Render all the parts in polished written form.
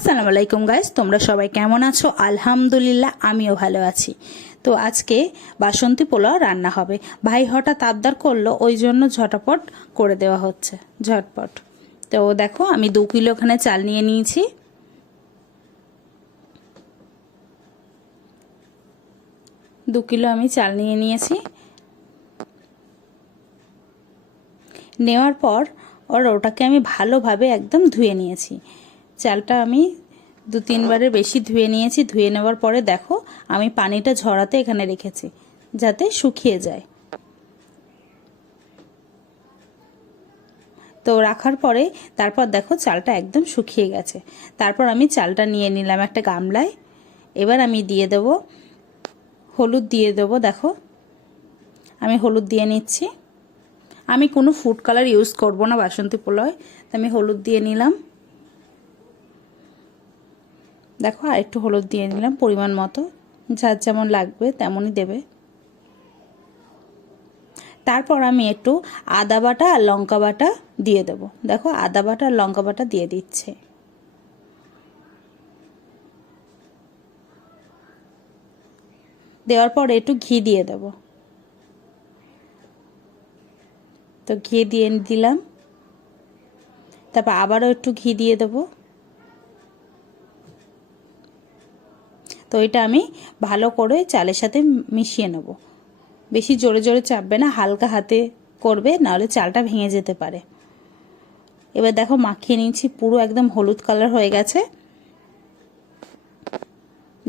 আসসালামু আলাইকুম গাইস, তোমরা সবাই কেমন আছো? আলহামদুলিল্লাহ আমিও ভালো আছি। তো আজকে বাসন্তী পোলাও রান্না হবে। ভাই হঠাৎ আবদার করলো, ওই জন্য ঝটাপট করে দেওয়া হচ্ছে, ঝটপট। তো দেখো আমি 2 কিলো ওখানে চাল নিয়ে নিয়েছি। দু কিলো আমি চাল নিয়ে নিয়েছি। নেওয়ার পর ওটাকে আমি ভালোভাবে একদম ধুয়ে নিয়েছি। চালটা আমি 2-3 বারের বেশি ধুয়ে নিয়েছি। ধুয়ে নেওয়ার পরে দেখো আমি পানিটা ঝরাতে এখানে রেখেছি যাতে শুকিয়ে যায়। তো রাখার পরে তারপর দেখো চালটা একদম শুকিয়ে গেছে। তারপর আমি চালটা নিয়ে নিলাম একটা গামলায়। এবার আমি দিয়ে দেব হলুদ, দিয়ে দেব। দেখো আমি হলুদ দিয়ে নিচ্ছি। আমি কোনো ফুড কালার ইউজ করব না বাসন্তী পোলাওয়ে, তো আমি হলুদ দিয়ে নিলাম। দেখো আর একটু হলুদ দিয়ে নিলাম পরিমাণ মতো, যার যেমন লাগবে তেমনই দেবে। তারপর আমি একটু আদা বাটা আর লঙ্কা বাটা দিয়ে দেব। দেখো আদা বাটা আর লঙ্কা বাটা দিয়ে দিচ্ছে। দেওয়ার পর একটু ঘি দিয়ে দেব। তো ঘি দিয়ে দিলাম। তারপর আবারও একটু ঘি দিয়ে দেব। তো এটা আমি ভালো করে চালের সাথে মিশিয়ে নেব। বেশি জোরে জোরে চাপবে না, হালকা হাতে করবে, নাহলে চালটা ভেঙে যেতে পারে। এবার দেখো মাখিয়ে নিয়েছি, পুরো একদম হলুদ কালার হয়ে গেছে।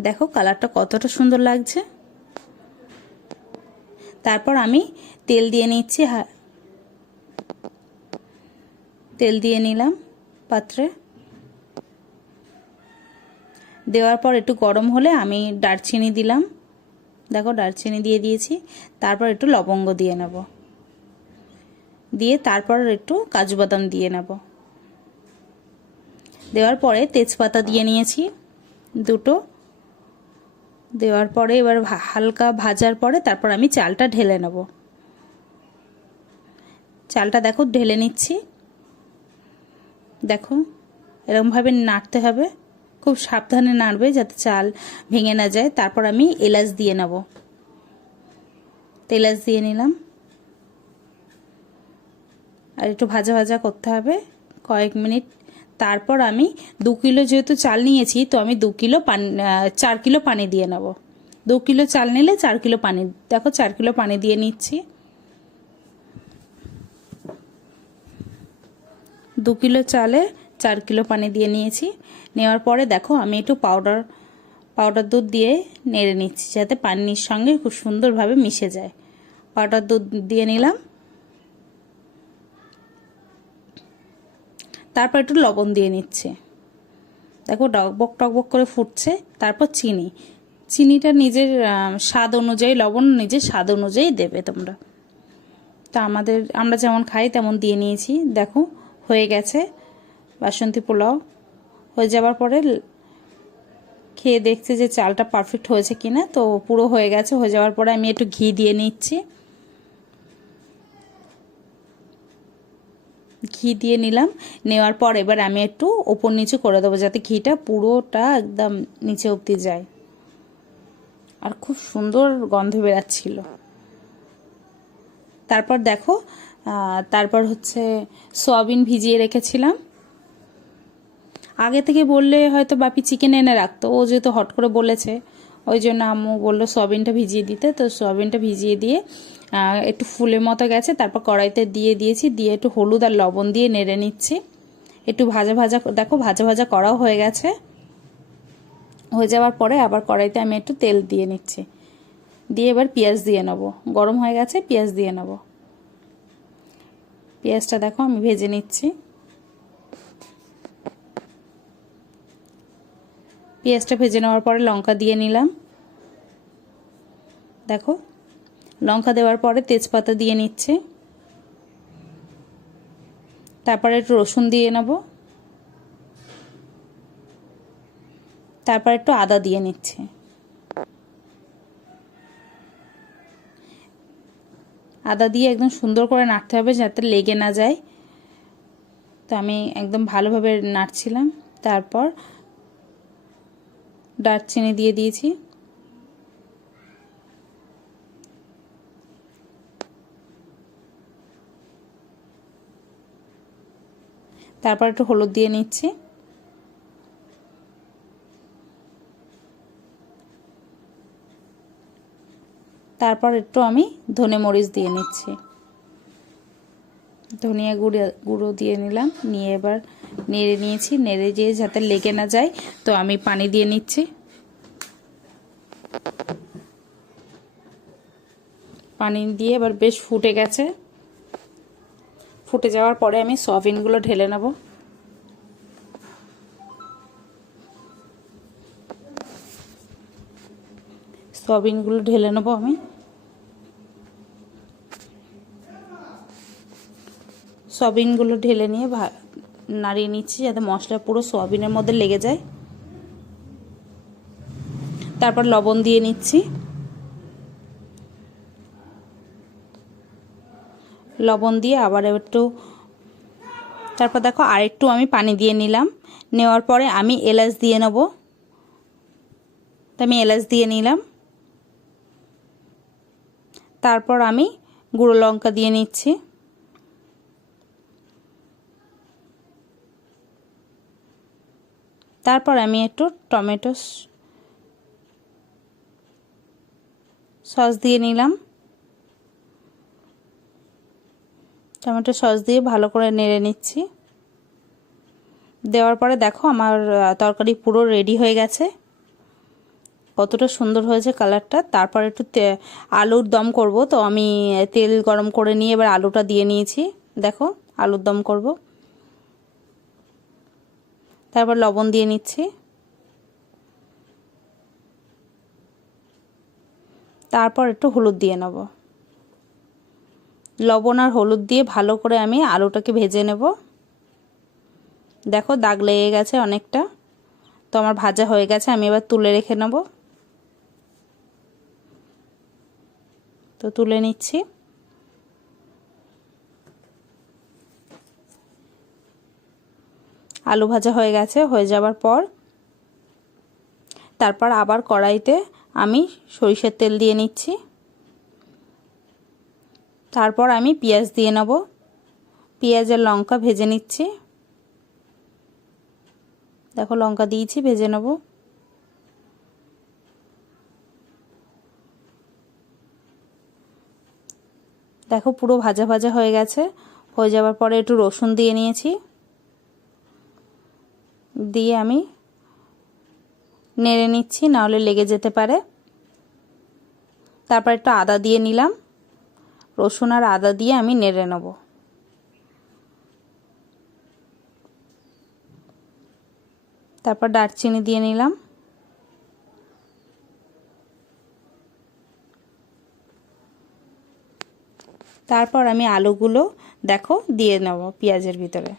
দেখো কালারটা কতটা সুন্দর লাগছে। তারপর আমি তেল দিয়ে নিচ্ছি। তেল দিয়ে নিলাম পাত্রে। দেওয়ার পর একটু গরম হলে আমি দারচিনি দিলাম। দেখো দারচিনি দিয়ে দিয়েছি। তারপর একটু লবঙ্গ দিয়ে নেব, দিয়ে তারপর একটু কাজু বাদাম দিয়ে নেব। দেওয়ার পরে তেজপাতা দিয়ে নিয়েছি 2টো। দেওয়ার পরে এবার হালকা ভাজার পরে তারপর আমি চালটা ঢেলে নেব। চালটা দেখো ঢেলে নিচ্ছি। দেখো এরকমভাবে নাড়তে হবে, খুব সাবধানে নাড়বে যাতে চাল ভেঙে না যায়। তারপর আমি এলাচ দিয়ে নেব। এলাচ দিয়ে নিলাম। আর একটু ভাজা ভাজা করতে হবে কয়েক মিনিট। তারপর আমি 2 কিলো যেহেতু চাল নিয়েছি, তো আমি 4 কিলো পানি দিয়ে নেব। 2 কিলো চাল নিলে 4 কিলো পানি। দেখো 4 কিলো পানি দিয়ে নিচ্ছি। 2 কিলো চালে 4 কিলো পানি দিয়ে নিয়েছি। নেওয়ার পরে দেখো আমি একটু পাউডার দুধ দিয়ে নেড়ে নিচ্ছি যাতে পানির সঙ্গে খুব সুন্দরভাবে মিশে যায়। পাউডার দুধ দিয়ে নিলাম। তারপর একটু লবণ দিয়ে নিচ্ছে। দেখো টকবক টকবক করে ফুটছে। তারপর চিনিটা নিজের স্বাদ অনুযায়ী, লবণ নিজের স্বাদ অনুযায়ী দেবে তোমরা। তা আমরা যেমন খাই তেমন দিয়ে নিয়েছি। দেখো হয়ে গেছে বাসন্তী পোলাও। হয়ে যাওয়ার পরে খেয়ে দেখছে যে চালটা পারফেক্ট হয়েছে কিনা। তো পুরো হয়ে গেছে। হয়ে যাওয়ার পরে আমি একটু ঘি দিয়ে নিচ্ছি। ঘি দিয়ে নিলাম। নেওয়ার পর এবার আমি একটু ওপর নিচে করে দেবো যাতে ঘিটা পুরোটা একদম নিচে অবধি যায়। আর খুব সুন্দর গন্ধ বেরাচ্ছিল। তারপর দেখো তারপর হচ্ছে সয়াবিন ভিজিয়ে রেখেছিলাম। আগে থেকে বললে হয়তো বাপি চিকেন এনে রাখতো, ও যেহেতু হট করে বলেছে ওই জন্য আম্মু বললো সয়াবিনটা ভিজিয়ে দিতে। তো সয়াবিনটা ভিজিয়ে দিয়ে একটু ফুলের মতো গেছে। তারপর কড়াইতে দিয়ে দিয়েছি। দিয়ে একটু হলুদ আর লবণ দিয়ে নেড়ে নিচ্ছি। একটু ভাজা ভাজা, দেখো ভাজা ভাজা করাও হয়ে গেছে। হয়ে যাওয়ার পরে আবার কড়াইতে আমি একটু তেল দিয়ে নিচ্ছি। দিয়ে এবার পেঁয়াজ দিয়ে নেবো। গরম হয়ে গেছে, পেঁয়াজ দিয়ে নেবো। পেঁয়াজটা দেখো আমি ভেজে নিচ্ছি। পেঁয়াজটা ভেজে নেওয়ার পরে লঙ্কা দিয়ে নিলাম। দেখো লঙ্কা দেওয়ার পরে তেজপাতা দিয়ে নিচ্ছে। তারপরে একটু রসুন দিয়ে নেব। তারপর একটু আদা দিয়ে নিচ্ছে। আদা দিয়ে একদম সুন্দর করে নাড়তে হবে যাতে লেগে না যায়। তো আমি একদম ভালোভাবে নাড়ছিলাম। তারপর দারচিনি দিয়ে দিয়েছি। তারপর একটু হলুদ দিয়ে নিচ্ছি। তারপর একটু আমি ধনে মরিচ দিয়ে নিচ্ছি। ধনিয়া গুঁড়ো দিয়ে নিলাম, নিয়ে এবার নেড়ে নিয়েছি। নেড়ে দিয়ে যাতে লেগে না যায় তো আমি পানি দিয়ে নিচ্ছি। পানি দিয়ে এবার বেশ ফুটে গেছে। ফুটে যাওয়ার পরে আমি সয়াবিনগুলো ঢেলে নেব। সয়াবিনগুলো ঢেলে নেব আমি। সয়াবিনগুলো ঢেলে নিয়ে নাড়িয়ে নিচ্ছি যাতে মশলা পুরো সয়াবিনের মধ্যে লেগে যায়। তারপর লবণ দিয়ে নিচ্ছি। লবণ দিয়ে আবার একটু, তারপর দেখো আরেকটু আমি পানি দিয়ে নিলাম। নেওয়ার পরে আমি এলাচ দিয়ে নেব। তো আমি এলাচ দিয়ে নিলাম। তারপর আমি গুঁড়ো লঙ্কা দিয়ে নিচ্ছি। তারপর আমি একটু টমেটো সস দিয়ে নিলাম। টমেটো সস দিয়ে ভালো করে নেড়ে নিচ্ছি। দেওয়ার পরে দেখো আমার তরকারি পুরো রেডি হয়ে গেছে। কতটা সুন্দর হয়েছে কালারটা। তারপর একটু আলুর দম করব, তো আমি তেল গরম করে নিয়ে এবার আলুটা দিয়ে নিয়েছি। দেখো আলুর দম করব। তারপর লবণ দিয়ে নিচ্ছি। তারপর একটু হলুদ দিয়ে নেব। লবণ আর হলুদ দিয়ে ভালো করে আমি আলুটাকে ভেজে নেব। দেখো দাগ লেগে গেছে অনেকটা। তো আমার ভাজা হয়ে গেছে, আমি এবার তুলে রেখে নেব। তো তুলে নিচ্ছি। আলু ভাজা হয়ে গেছে। হয়ে যাবার পর তারপর আবার কড়াইতে আমি সরিষার তেল দিয়ে নিচ্ছি। তারপর আমি পেঁয়াজ দিয়ে নেব। পেঁয়াজ আর লঙ্কা ভেজে নিচ্ছি। দেখো লঙ্কা দিয়েছি, ভেজে নেব। দেখো পুরো ভাজা ভাজা হয়ে গেছে। হয়ে যাওয়ার পরে একটু রসুন দিয়ে নিয়েছি। দিয়ে আমি নেড়ে নিচ্ছি, নাহলে লেগে যেতে পারে। তারপর একটু আদা দিয়ে নিলাম। রসুন আর আদা দিয়ে আমি নেড়ে নেব। তারপর দারচিনি দিয়ে নিলাম। তারপর আমি আলুগুলো দেখো দিয়ে নেব পেঁয়াজের ভিতরে।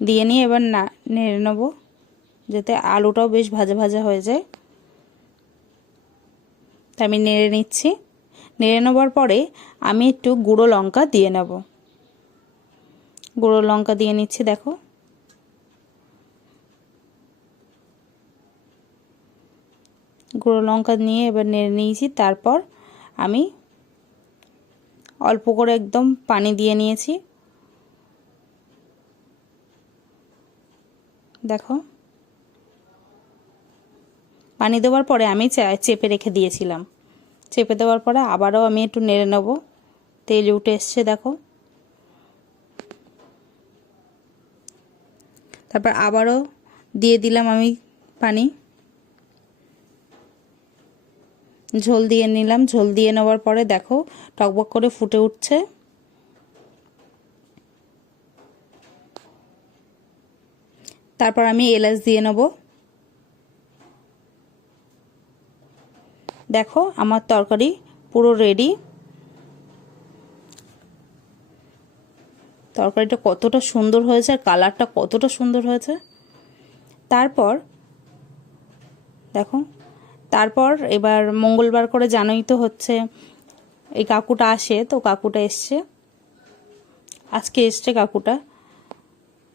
দিয়ে নিয়ে এবার নেড়ে নেব যাতে আলুটাও বেশ ভাজা ভাজা হয়ে যায়। তা আমি নেড়ে নিচ্ছি। নেড়ে নেবার পরে আমি একটু গুঁড়ো লঙ্কা দিয়ে নেব। গুঁড়ো লঙ্কা দিয়ে নিচ্ছি। দেখো গুঁড়ো লঙ্কা নিয়ে এবার নেড়ে নিয়েছি। তারপর আমি অল্প করে একদম পানি দিয়ে নিয়েছি। দেখো পানি দেওয়ার পরে আমি চেপে রেখে দিয়েছিলাম। চেপে দেওয়ার পরে আবারও আমি একটু নেড়ে নেব। তেল উঠে এসছে দেখো। তারপর আবারও দিয়ে দিলাম আমি পানি। ঝোল দিয়ে নিলাম। ঝোল দিয়ে নেওয়ার পরে দেখো টকবক করে ফুটে উঠছে। তারপর আমি এলাচ দিয়ে নেব। দেখো আমার তরকারি পুরো রেডি। তরকারিটা কতটা সুন্দর হয়েছে আর কালারটা কতটা সুন্দর হয়েছে। তারপর দেখো, তারপর এবার মঙ্গলবার করে জানোই তো হচ্ছে এই কাকুটা আসে, তো কাকুটা এসছে আজকে। এসছে কাকুটা,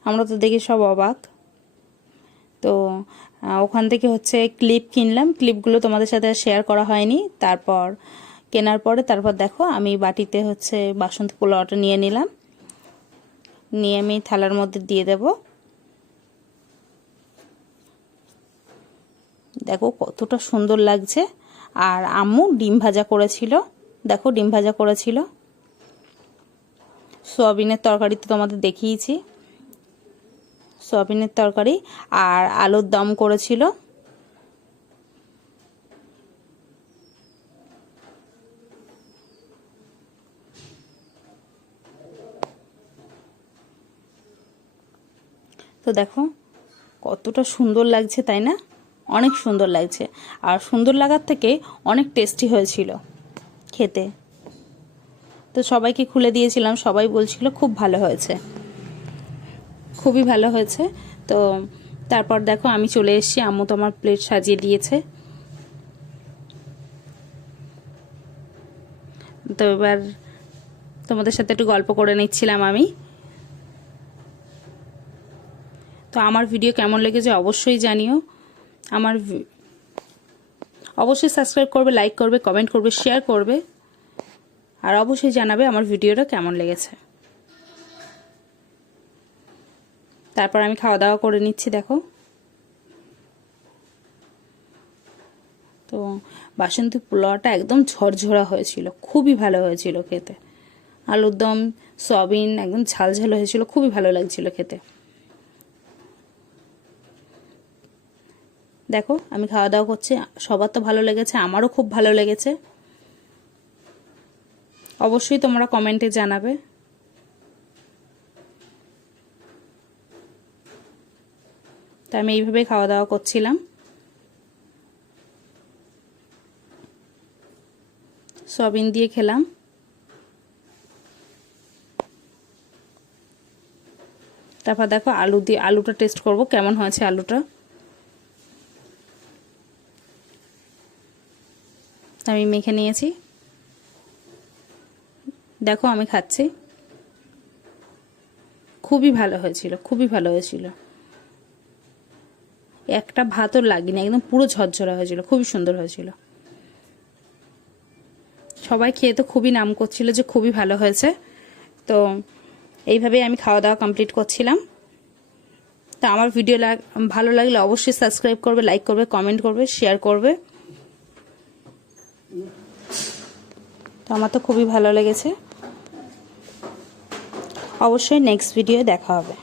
আমরা তো দেখি সব অবাক। তো ওখান থেকে হচ্ছে ক্লিপ কিনলাম, ক্লিপগুলো তোমাদের সাথে শেয়ার করা হয়নি। তারপর কেনার পরে তারপর দেখো আমি বাটিতে হচ্ছে বাসন্তী পোলাওটা নিয়ে নিলাম, নিয়ে আমি থালার মধ্যে দিয়ে দেব। দেখো কতটা সুন্দর লাগছে। আর আম্মু ডিম ভাজা করেছিল, দেখো ডিম ভাজা করেছিল। সোয়াবিনের তরকারি তো তোমাদের দেখিয়েছি, সোয়াবিনের তরকারি আর আলুর দম করেছিল। তো দেখো কতটা সুন্দর লাগছে, তাই না? অনেক সুন্দর লাগছে, আর সুন্দর লাগার থেকে অনেক টেস্টি হয়েছিল খেতে। তো সবাইকে খুলে দিয়েছিলাম, সবাই বলছিল খুব ভালো হয়েছে, খুবই ভালো হয়েছে। তো তারপর দেখো আমি চলে এসেছি, আম্মু তো আমার প্লেট সাজিয়ে দিয়েছে। তো এবার তোমাদের সাথে একটু গল্প করে নিচ্ছিলাম আমি। তো আমার ভিডিও কেমন লেগেছে অবশ্যই জানিও। অবশ্যই সাবস্ক্রাইব করবে, লাইক করবে, কমেন্ট করবে, শেয়ার করবে, আর অবশ্যই জানাবে আমার ভিডিওটা কেমন লেগেছে। তারপর আমি খাওয়া দাওয়া করে নিচ্ছি। দেখো তো বাসন্তী পোলাওটা একদম ঝরঝরা হয়েছিল, খুবই ভালো হয়েছিল খেতে। আলুর দম, সয়াবিন একদম ঝাল ঝাল হয়েছিল, খুবই ভালো লাগছিল খেতে। দেখো আমি খাওয়া দাওয়া করছি, সবার তো ভালো লেগেছে, আমারও খুব ভালো লেগেছে। অবশ্যই তোমরা কমেন্টে জানাবে। তা আমি এইভাবেই খাওয়া দাওয়া করছিলাম। সয়াবিন দিয়ে খেলাম। তারপর দেখো আলুটা টেস্ট করব কেমন হয়েছে আলুটা। আমি মেখে নিয়েছি, দেখো আমি খাচ্ছি। খুবই ভালো হয়েছিল, খুবই ভালো হয়েছিল। একটা ভাতও লাগেনি, একদম পুরো ঝরঝরা হয়েছিল, খুবই সুন্দর হয়েছিল। সবাই খেয়ে তো খুবই নাম করছিল যে খুবই ভালো হয়েছে। তো এইভাবেই আমি খাওয়া দাওয়া কমপ্লিট করছিলাম। তা আমার ভিডিও ভালো লাগলে অবশ্যই সাবস্ক্রাইব করবে, লাইক করবে, কমেন্ট করবে, শেয়ার করবে। তো আমার তো খুবই ভালো লেগেছে। অবশ্যই নেক্সট ভিডিও দেখা হবে।